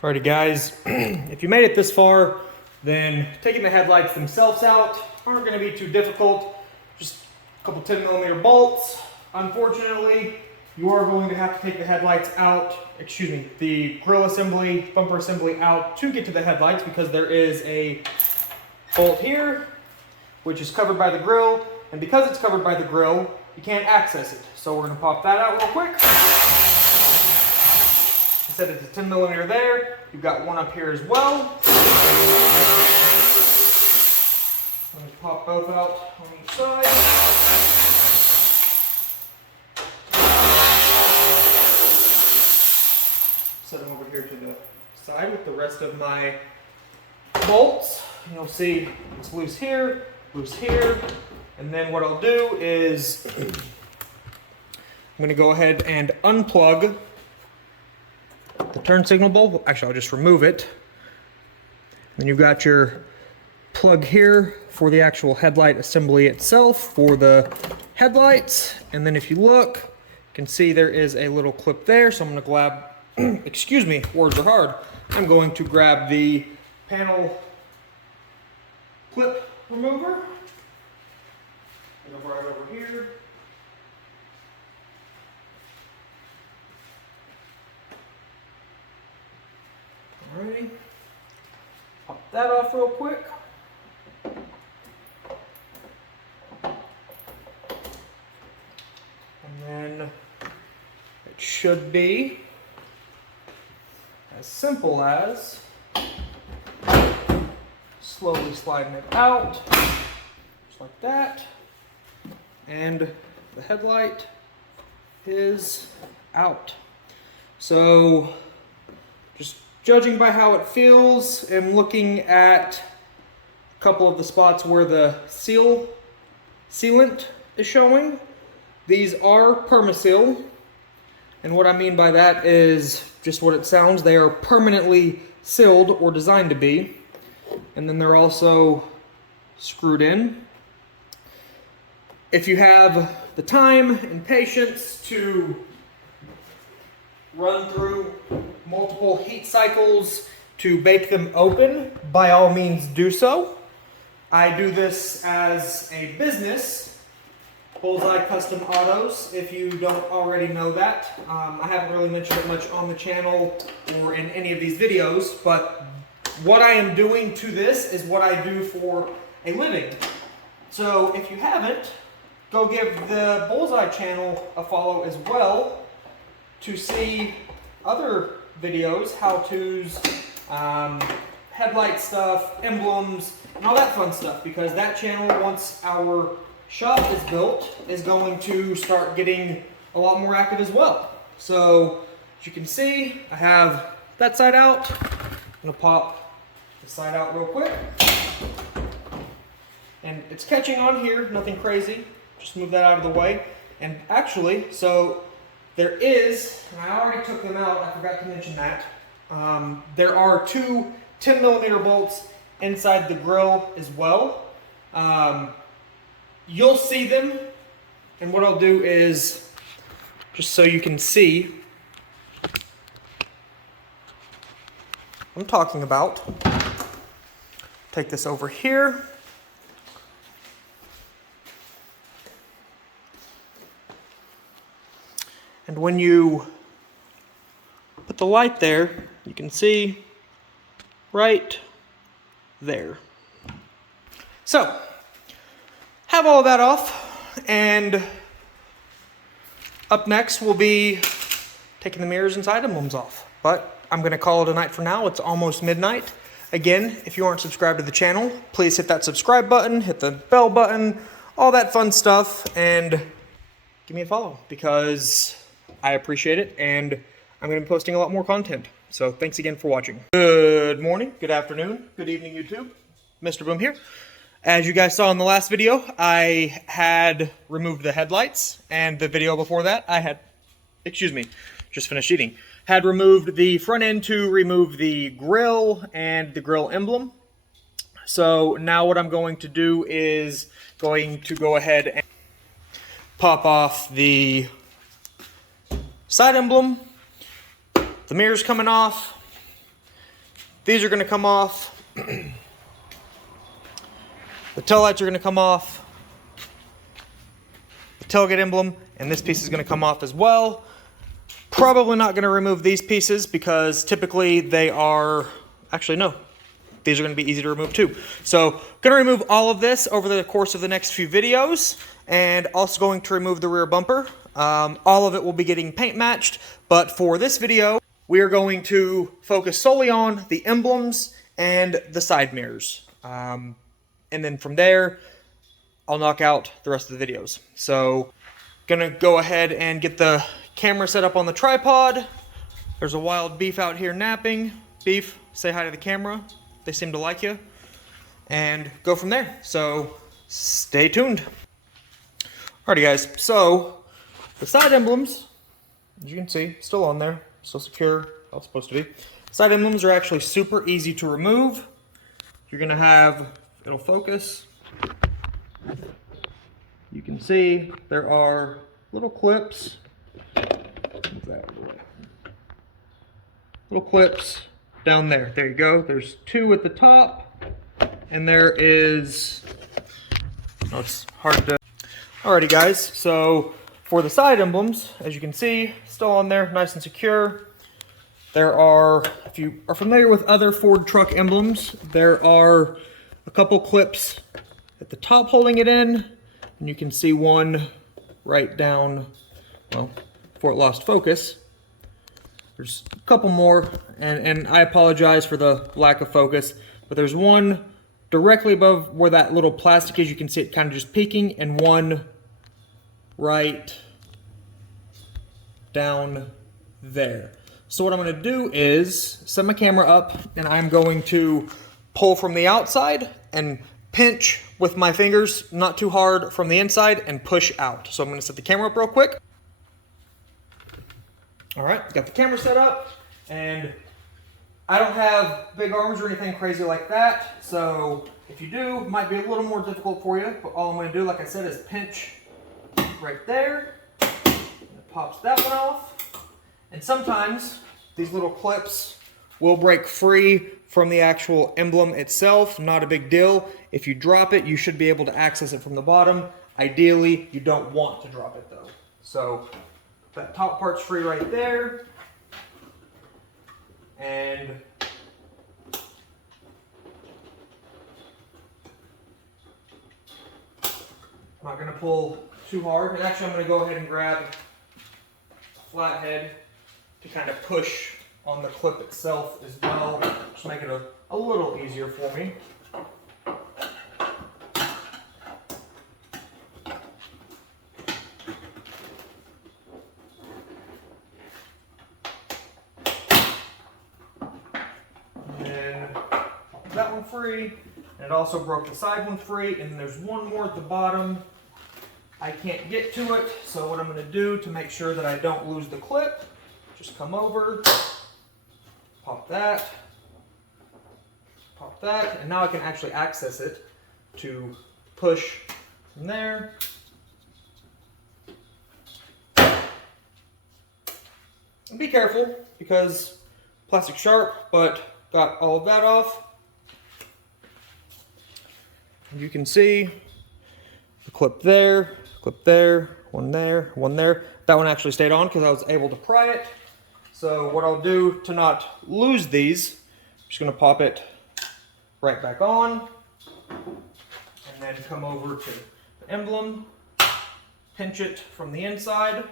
Alrighty guys, if you made it this far, then taking the headlights themselves out aren't going to be too difficult. Just a couple 10mm bolts. Unfortunately, you are going to have to take the headlights out, the grill assembly, bumper assembly out to get to the headlights, because there is a bolt here, which is covered by the grill, and because it's covered by the grill, you can't access it. So we're going to pop that out real quick. Set it to 10mm there. You've got one up here as well. Let me pop both out on each side. Set them over here to the side with the rest of my bolts. And you'll see it's loose here, and then what I'll do is I'm going to go ahead and unplug the turn signal bulb. Actually, I'll just remove it. Then you've got your plug here for the actual headlight assembly itself for the headlights. And then if you look, you can see there is a little clip there. So I'm going to grab, excuse me, words are hard. I'm going to grab the panel clip remover. Go right over here. Alrighty, pop that off real quick. And then it should be as simple as slowly sliding it out, just like that. And the headlight is out. So just judging by how it feels and looking at a couple of the spots where the sealant is showing, these are permaseal. And what I mean by that is just what it sounds. They are permanently sealed, or designed to be. And then they're also screwed in. If you have the time and patience to run through multiple heat cycles to bake them open, by all means do so. I do this as a business, Bullseye Custom Autos, if you don't already know that. I haven't really mentioned it much on the channel or in any of these videos, but what I am doing to this is what I do for a living. So if you haven't, go give the Bullseye channel a follow as well to see other videos, how-tos, headlight stuff, emblems, and all that fun stuff, because that channel, once our shop is built, is going to start getting a lot more active as well. So, as you can see, I have that side out. I'm going to pop the side out real quick. And it's catching on here, nothing crazy. Just move that out of the way. And actually, so there is, and I already took them out, I forgot to mention that. There are two 10mm bolts inside the grill as well. You'll see them, and what I'll do is, just so you can see what I'm talking about, take this over here. And when you put the light there, you can see right there. So, have all of that off, and up next will be taking the mirrors and side emblems off. But I'm going to call it a night for now. It's almost midnight. Again, if you aren't subscribed to the channel, please hit that subscribe button, hit the bell button, all that fun stuff, and give me a follow, because I appreciate it, and I'm going to be posting a lot more content. So thanks again for watching. Good morning, good afternoon, good evening, YouTube. Mr. Boom here. As you guys saw in the last video, I had removed the headlights, and the video before that, I had, just finished eating, had removed the front end to remove the grill and the grill emblem. So now what I'm going to do is going to go ahead and pop off the side emblem, the mirrors coming off, these are going to come off. The tail lights are going to come off. The tailgate emblem, and this piece is going to come off as well. Probably not going to remove these pieces because typically they are, actually no, these are going to be easy to remove too. So going to remove all of this over the course of the next few videos, and also going to remove the rear bumper. All of it will be getting paint matched, but for this video, we are going to focus solely on the emblems and the side mirrors. And then from there, I'll knock out the rest of the videos. So, gonna go ahead and get the camera set up on the tripod. There's a wild beef out here napping. Beef, say hi to the camera. They seem to like you. And go from there. So, stay tuned. Alrighty guys, so the side emblems, as you can see, still on there, still secure, how it's supposed to be. Side emblems are actually super easy to remove. You're gonna have, it'll focus. You can see there are little clips. Little clips down there. There you go. There's two at the top, and there is, oh, it's hard to. Alrighty guys, so for the side emblems, as you can see, still on there, nice and secure. There are, if you are familiar with other Ford truck emblems, there are a couple clips at the top holding it in, and you can see one right down, well, before it lost focus. There's a couple more, and I apologize for the lack of focus, but there's one directly above where that little plastic is. You can see it kind of just peeking, and one right down there. So what I'm going to do is set my camera up, and I'm going to pull from the outside and pinch with my fingers, not too hard, from the inside, and push out. So I'm going to set the camera up real quick. Alright, got the camera set up, and I don't have big arms or anything crazy like that, so if you do, it might be a little more difficult for you, but all I'm going to do, like I said, is pinch right there. It pops that one off. And sometimes these little clips will break free from the actual emblem itself. Not a big deal. If you drop it, you should be able to access it from the bottom. Ideally, you don't want to drop it though. So that top part's free right there. And I'm not going to pull too hard. And actually, I'm going to go ahead and grab a flat head to kind of push on the clip itself as well, just make it a little easier for me. And then that one free, and it also broke the side one free, and there's one more at the bottom. I can't get to it, so what I'm going to do to make sure that I don't lose the clip, just come over, pop that, and now I can actually access it to push from there. And be careful because plastic sharp, but got all of that off. And you can see the clip there, one there, one there. That one actually stayed on because I was able to pry it. So what I'll do to not lose these, I'm just going to pop it right back on, and then come over to the emblem, pinch it from the inside,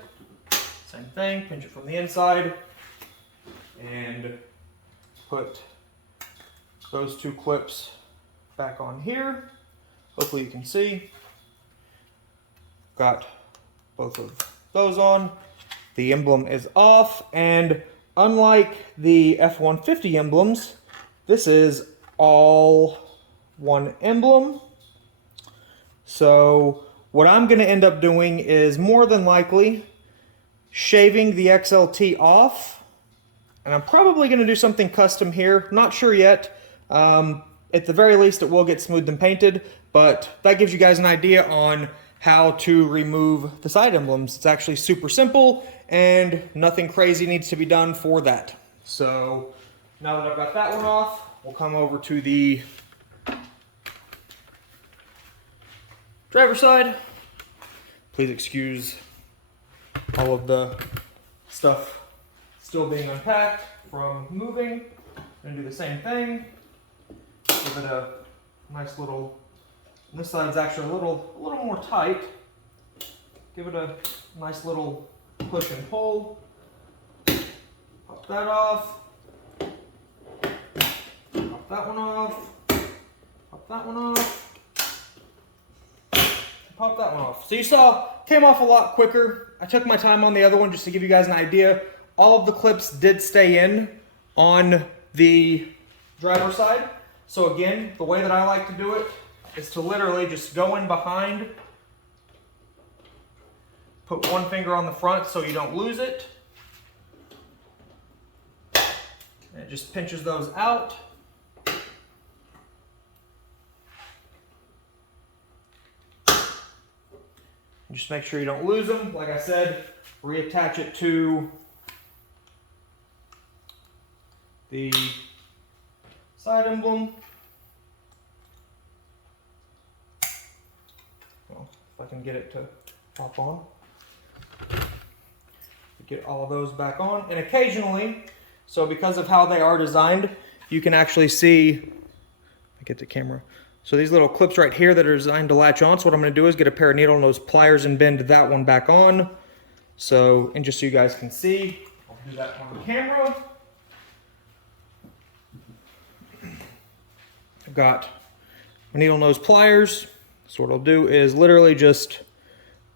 same thing, pinch it from the inside, and put those two clips back on here. Hopefully you can see. Got both of those on. The emblem is off, and unlike the F-150 emblems, this is all one emblem. So what I'm going to end up doing is more than likely shaving the XLT off, and I'm probably going to do something custom here. Not sure yet. At the very least, it will get smoothed and painted, but that gives you guys an idea on how to remove the side emblems. It's actually super simple, and nothing crazy needs to be done for that. So Now that I've got that one off, we'll come over to the driver's side. Please excuse all of the stuff still being unpacked from moving. I'm gonna do the same thing. Give it a nice little, this side's actually a little more tight. Give it a nice little push and pull. Pop that off. Pop that one off. Pop that one off. Pop that one off. So you saw, came off a lot quicker. I took my time on the other one just to give you guys an idea. All of the clips did stay in on the driver's side. So again, the way that I like to do it is to literally just go in behind, put one finger on the front so you don't lose it. And it just pinches those out. Just make sure you don't lose them. Like I said, reattach it to the side emblem. Well, if I can get it to pop on. Get all of those back on. And occasionally, so because of how they are designed, you can actually see, let me get the camera. So these little clips right here that are designed to latch on. So what I'm going to do is get a pair of needle nose pliers and bend that one back on. So, and just so you guys can see, I'll do that on the camera. I've got my needle nose pliers. So what I'll do is literally just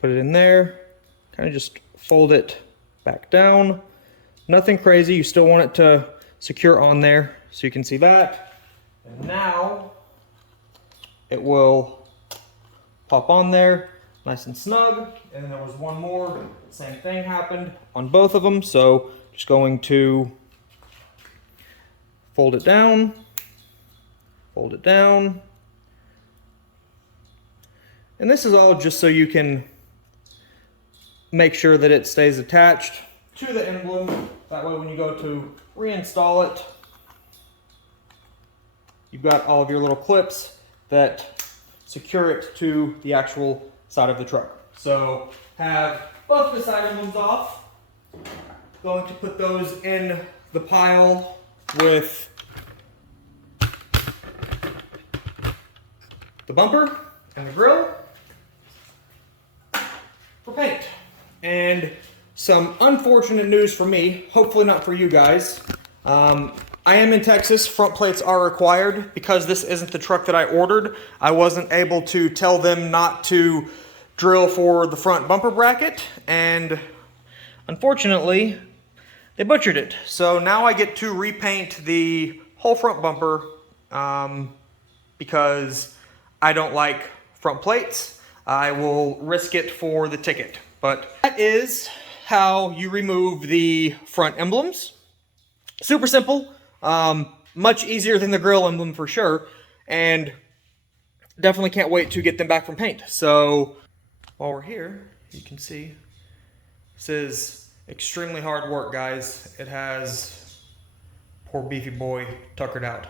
put it in there, kind of just fold it back down. Nothing crazy. You still want it to secure on there so you can see that. And now it will pop on there nice and snug. And then there was one more, same thing happened on both of them. So just going to fold it down, fold it down. And this is all just so you can make sure that it stays attached to the emblem. That way when you go to reinstall it, you've got all of your little clips that secure it to the actual side of the truck. So have both the side emblems off. Going to put those in the pile with the bumper and the grill for paint. And some unfortunate news for me, hopefully not for you guys. I am in Texas, front plates are required. Because this isn't the truck that I ordered, I wasn't able to tell them not to drill for the front bumper bracket, and unfortunately, they butchered it. So now I get to repaint the whole front bumper because I don't like front plates. I will risk it for the ticket. But that is how you remove the front emblems. Super simple. Much easier than the grill emblem for sure, and definitely can't wait to get them back from paint. So while we're here, you can see this is extremely hard work, guys. It has poor beefy boy tuckered out.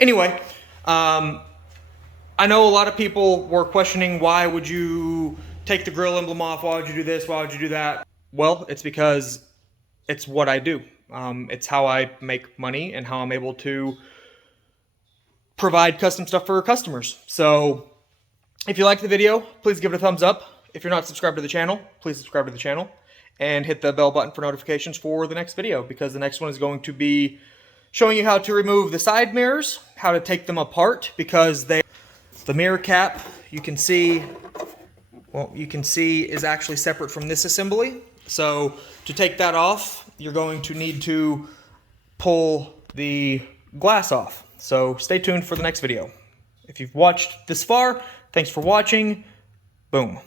Anyway, I know a lot of people were questioning, why would you take the grill emblem off? Why would you do this? Why would you do that? Well, it's because it's what I do. It's how I make money and how I'm able to provide custom stuff for customers. So if you like the video, please give it a thumbs up. If you're not subscribed to the channel, please subscribe to the channel and hit the bell button for notifications for the next video, because the next one is going to be showing you how to remove the side mirrors, how to take them apart, because the mirror cap, you can see is actually separate from this assembly. So to take that off, you're going to need to pull the glass off. So stay tuned for the next video. If you've watched this far, thanks for watching. Boom.